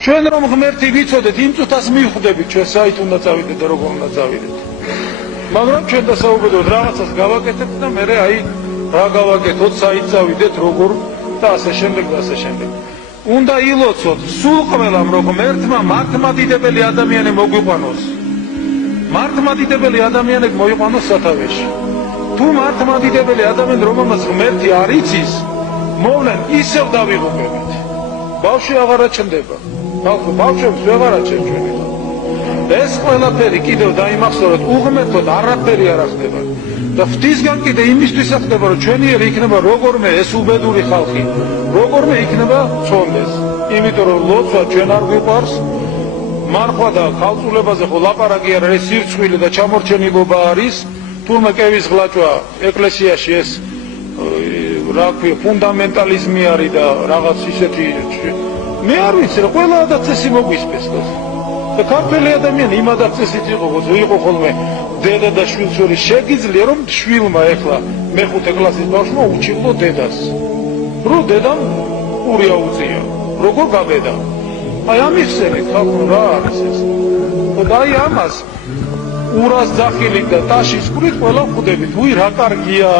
ჩვენ რომ ღმერთი ვიცოდეთ, იმ წუთას მივხვდებით, ჩვენ საით უნდა წავიდეთ და როგორ უნდა წავიდეთ. მაგრამ ჩვენ დასაუბედოთ რაღაცას გავაკეთებთ და მე აი რა გავაკეთოთ, საით წავიდეთ, როგორ და ასე შემდეგ და ასე შემდეგ. უნდა ილოცოთ სულ ყველამ რომ ღმერთმა მართლმადიდებელი ადამიანი მოგვიყვანოს. მართლმადიდებელი ადამიანები მოიყვანოს სათავეში. თუ მართლმადიდებელი ადამიანი რომელმაც ღმერთი არ იცის, მოვლენ ისევ დავიღუპებით. ბავშვი აღარ აჩნდება. ბავშვებს ვეღარ აჩენთ ჩვენ. ეს ყველაფერი კიდევ დაიმახსოვროთ, უღმერთოდ არაფერი არ ხდება. და ღვთისგან კიდე იმისთვის ხდება, რომ ჩვენიერი იქნება როგორმე ეს უბედური ხალხი, როგორმე იქნება წონდეს. იმიტომ რომ ლოცვა ჩვენ არ გვიყვარს, მარხვა და ქალწულებაზე ხო ლაპარაკი არ არის, სირცხვილი და ჩამორჩენილობა არის, თურმე კევის ღლაჭვა ეკლესიაში ეს რა ქვია, ფუნდამენტალიზმი არის და რაღაც ისეთი მე არ ვიცი რა, ყველა ადაცესი მოგვისპეს და ქართველი ადამიანი იმ ადაცესით იყო ხოლმე დედა და შვილს შორის შეგიძლია რომ შვილმა ეხლა მეხუთე კლასის ბავშვმა უჩივლო დედას რომ დედამ პური აუწია როგორ გაბედა აი ამიხსენით ხალხო რა არის ეს და აი ამას ურას ძახილით და ტაშის ხრით ყველა ხვდებით უი რა კარგია